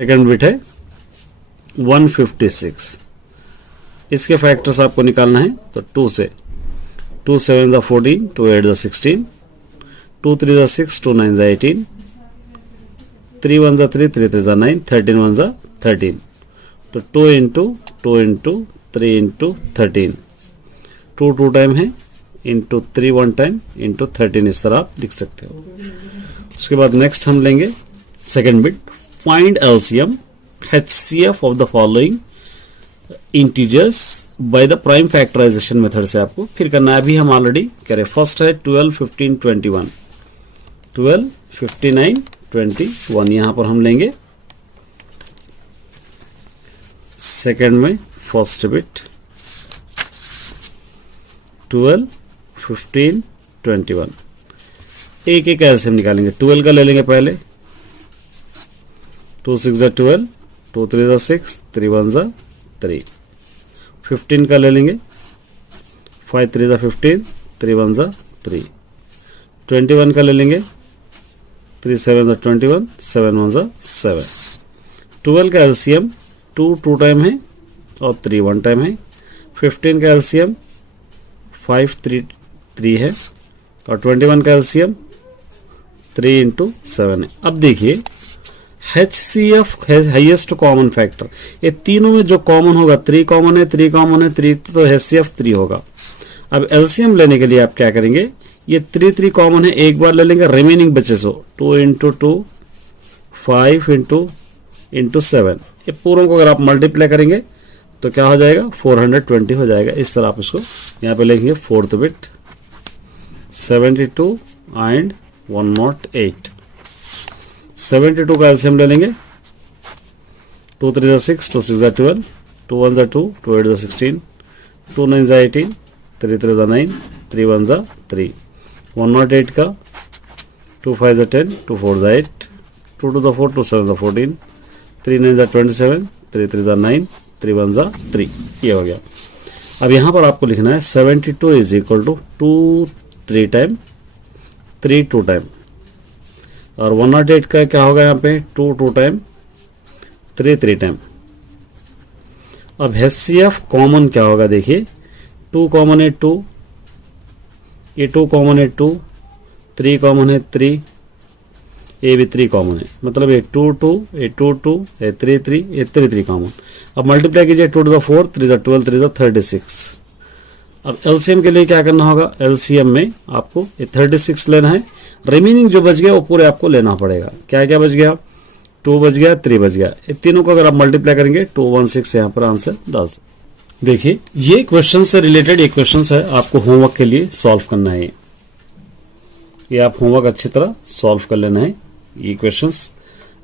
Second bit है 156। इसके factors आपको निकालना है तो 2 से 2 7 ज़ा 14, 2 8 ज़ा 16, 2 3 ज़ा 6, 2 9 ज़ा 18, 3 1 ज़ा 3, 3 3 ज़ा 9, 13 1 ज़ा 13। तो 2 इंटू 3 इंटू 13, 2 2 टाइम है इंटू 3 1 टाइम इंटू 13, इस तरह आप लिख सकते हो। उसके बाद नेक्स्ट हम लेंगे second bit, find LCM HCF of the following integers by the prime factorisation method से आपको फिर करना है। अभी हम ऑलरेडी कह रहे, फर्स्ट है 12 15 21, 12 59 21, यहां पर हम लेंगे सेकेंड में फर्स्ट बिट 12 15 21, एक एक एलसीएम निकालेंगे। 12 का ले लेंगे पहले, 2 6 ज़ा 12, 2 3 ज़ा 6, 3 1 ज़ा 3। 15 का ले लेंगे, 5 3 ज़ा 15, 3 1 ज़ा 3। 21 का ले लेंगे, 3 7 ज़ा 21, 7 1 ज़ा 7। 12 का एलसीएम 2 2 टाइम है और 3 1 टाइम है। 15 का एलसीएम 5 3 3 है और 21 का एलसीएम 3 इंटू 7 है। अब देखिए HCF हाईएस्ट कॉमन फैक्टर, ये तीनों में जो कॉमन होगा 3 कॉमन है, 3 कॉमन है, 3, तो HCF 3 होगा। अब एलसीएम लेने के लिए आप क्या करेंगे, ये 3 3 कॉमन है, एक बार ले लेंगे, रिमेनिंग बचे सो 2 इंटू 2 5 इंटू 7, ये पूरों को अगर आप मल्टीप्लाई करेंगे तो क्या हो जाएगा 420 हो जाएगा। इस तरह आप इसको यहाँ पे लिखेंगे। Fourth bit 72 and 108। 72 का एलसीएम ले लेंगे, 2 3 ज़ा 6, 2 6 ज़ा 12, 2 1 ज़ा 2, 2 8 ज़ा 16, 2 9 ज़ा 18, 3 3 ज़ा 9, 3 1 ज़ा 3। 108 का 2 5 ज़ा 10, 2 4 ज़ा 8, 2 2 ज़ा 4, 2 7 ज़ा 14, 3 9 ज़ा 27, 3 3 ज़ा 9, 3 1 ज़ा 3, ये हो गया। अब यहाँ पर आपको लिखना है 72 is equal to 2 3 time, 3 2 time, और 108 का क्या होगा यहाँ पे 2 2 टाइम, 3 3 टाइम। अब HCF कॉमन क्या होगा, देखिए 2 कॉमन है 2, ये 2 कॉमन है 2, 3 कॉमन है 3, ये भी 3 कॉमन है, मतलब ये 2 2, ये 2 2, ये 3 3, ये 3 3 कॉमन। अब मल्टीप्लाई कीजिए, 2 2 4, 3 12, 3 36। अब एलसीएम के लिए क्या करना होगा, एलसीएम में आपको ये 36 लेना है, रिमेनिंग जो बच गया वो पूरे आपको लेना पड़ेगा। क्या क्या बच गया, 2 बच गया, 3 बच गया, ये तीनों को अगर आप मल्टीप्लाई करेंगे 216 यहाँ पर आंसर डाल सकते। देखिए ये क्वेश्चन से रिलेटेड एक क्वेश्चन है, आपको होमवर्क के लिए सॉल्व करना है। ये आप होमवर्क अच्छी तरह सॉल्व कर लेना है। ये क्वेश्चंस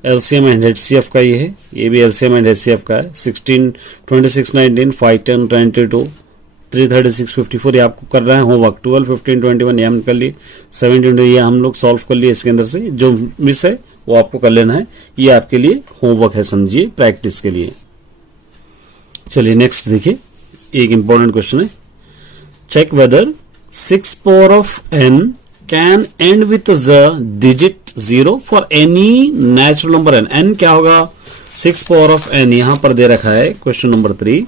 एलसीएम एंड HCF का ये है, ये भी एलसीएम एंड HCF का है। 16 26 19 5 10 22 3 36 54 ये आपको कर रहा है होमवर्क। 12 15 21 ये हम कर लिए, 17 ये हम लोग सॉल्व कर लिए। इसके अंदर से जो मिस है वो आपको कर लेना है, ये आपके लिए होमवर्क है, समझिए, प्रैक्टिस के लिए। चलिए नेक्स्ट देखिए, एक इंपॉर्टेंट क्वेश्चन है, check whether 6 power of n can end with the digit 0 for any natural number n। n क्या होगा, 6 पावर ऑफ n यहां पर दे रखा है question number 3।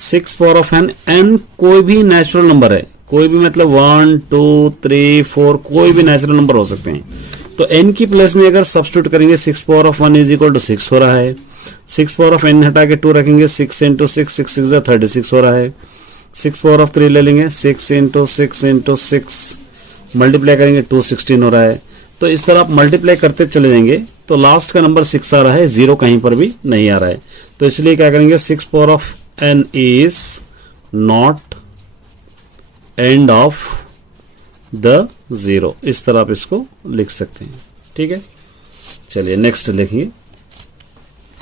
6 power of n, n कोई भी नेचुरल नंबर है, कोई भी मतलब 1 2 3 4 कोई भी नेचुरल नंबर हो सकते हैं। तो n की प्लेस में अगर सब्स्टिट्यूट करेंगे 6 power of 1 is equal to 6 हो रहा है। 6 पावर ऑफ n हटा के 2 रखेंगे, 6 इंटू 6, 6 6 36 हो रहा है। 6 पावर ऑफ 3 ले लेंगे, 6 इंटू 6 इंटू 6 मल्टीप्लाई करेंगे 216 हो रहा है। तो इस तरह आप मल्टीप्लाई करते चले जाएंगे तो लास्ट का नंबर 6 आ रहा है, 0 कहीं पर भी नहीं आ रहा है। तो इसलिए क्या करेंगे, 6 power of n is not end of the 0, इस तरह आप इसको लिख सकते हैं। ठीक है, चलिए नेक्स्ट लिखिए।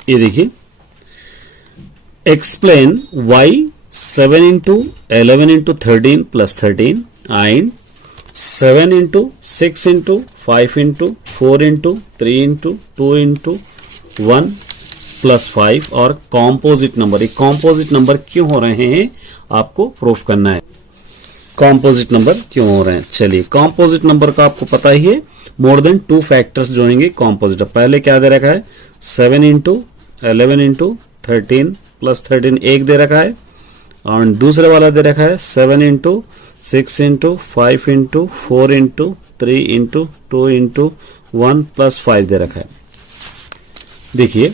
ये देखिए, explain y 7 into 11 into 13 plus 13 and 7 into 6 into 5 into 4 into 3 into 2 into 1 plus 5 और कॉम्पोजिट नंबर। ये कॉम्पोजिट नंबर क्यों हो रहे हैं आपको प्रूफ करना है। कॉम्पोजिट नंबर क्यों हो रहे हैं। चलिए, कॉम्पोजिट नंबर का आपको पता ही है, मोर देन 2 फैक्टर्स जो होंगे कॉम्पोजिट। पहले क्या दे रखा है, 7 इंटू 11 इंटू 13 प्लस 13 एक दे रखा है, और दूसरे वाला दे रखा है 7 into 6 into 5 into 4 into 3 into 2 into 1 plus 5 दे रखा है। देखिए,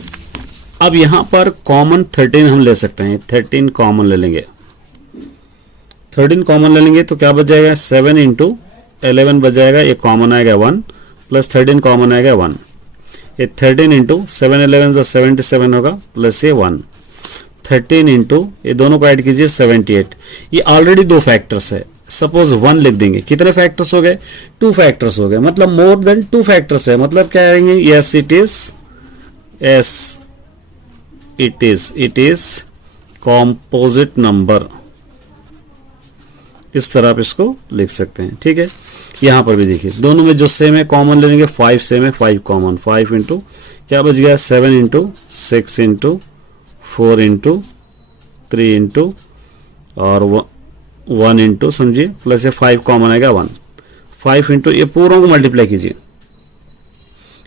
अब यहां पर कॉमन 13 हम ले सकते हैं, 13 कॉमन ले लेंगे। 13 कॉमन ले लेंगे तो क्या बच जाएगा, 7 इंटू 11 बच जाएगा, ये कॉमन आएगा 1 प्लस 13 कॉमन आएगा 1। ये 13 इंटू 7 11 77 होगा प्लस ये 1। 13 इंटू ये दोनों को ऐड कीजिए 78। ये ऑलरेडी 2 फैक्टर्स है, सपोज 1 लिख देंगे। कितने फैक्टर्स हो गए, 2 फैक्टर्स हो गए, मतलब मोर देन 2 फैक्टर्स है। मतलब क्या करेंगे, yes it is composite number, इस तरह आप इसको लिख सकते हैं। ठीक है, यहां पर भी देखिए दोनों में जो सेम है कॉमन ले लेंगे, 5 सेम है, 5 कॉमन, 5 इंटू क्या बच गया, 7 इंटू 6 इंटू 4 इंटू 3 इंटू और 1 इंटू समझिए, प्लस ये 5 कॉमन आएगा 1। 5 इंटू ये पूरों को मल्टीप्लाई कीजिए,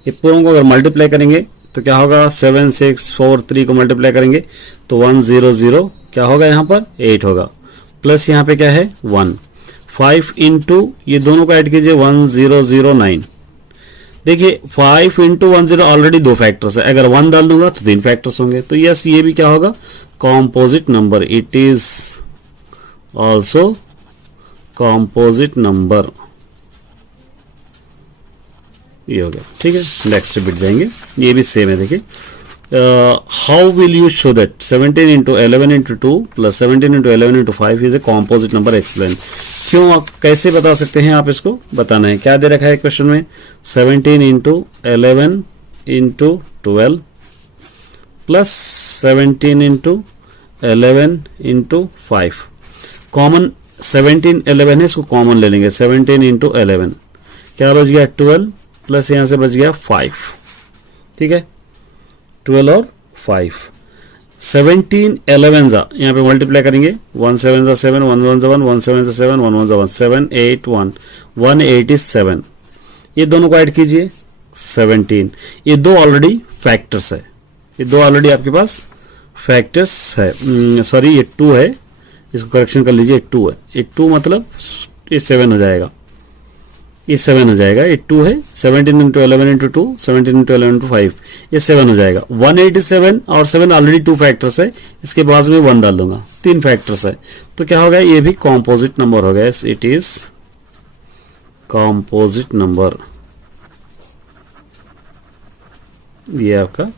ये पूरों को अगर मल्टीप्लाई करेंगे तो क्या होगा, 7 6 4 3 को मल्टीप्लाई करेंगे तो 1 0 0 क्या होगा, यहाँ पर 8 होगा, प्लस यहाँ पे क्या है 1। 5 इंटू ये दोनों को ऐड कीजिए 1 0 0 9। देखिए 5 इंटू 1 0 ऑलरेडी 2 फैक्टर्स है, अगर 1 डाल दूंगा तो 3 फैक्टर्स होंगे। तो यस, ये भी क्या होगा, composite number, it is also composite number, ये हो गया। ठीक है, नेक्स्ट बिट जाएंगे, ये भी सेम है। देखिए, how will you show that 17 into 11 into 2 plus 17 into 11 into 5 is a composite number, explain. क्यों, आप कैसे बता सकते हैं, आप इसको बताना है। क्या दे रखा है क्वेश्चन में, 17 into 11 into 12 plus 17 into 11 into 5। Common 17 11 है, इसको कॉमन ले लेंगे, 17 इंटू 11 क्या बच गया, 12 प्लस यहाँ से बच गया 5। ठीक है, 12 और 5, 17 11 जा यहाँ पे मल्टीप्लाई करेंगे, 1 7 जा 7, 1 1 जा 1, 1 7 जा 7, 1 1 जा 1, 7 8 1 187। ये दोनों को ऐड कीजिए 17। ये दो ऑलरेडी फैक्टर्स है, ये दो ऑलरेडी आपके पास फैक्टर्स है, सॉरी ये 2 है, इसको करेक्शन कर लीजिए, 2 है, ये 2 मतलब ये 7 हो जाएगा, ये 7 हो जाएगा, ये 2 है, 17 इंटू 11 इंटू 2, 17 इंटू 11 इंटू 5, ये 7 हो जाएगा। 187 और 7 ऑलरेडी 2 फैक्टर्स है, इसके बाद में 1 डाल दूंगा, 3 फैक्टर्स है, तो क्या होगा, ये भी कॉम्पोजिट नंबर हो गया, इट इज कॉम्पोजिट नंबर, ये आपका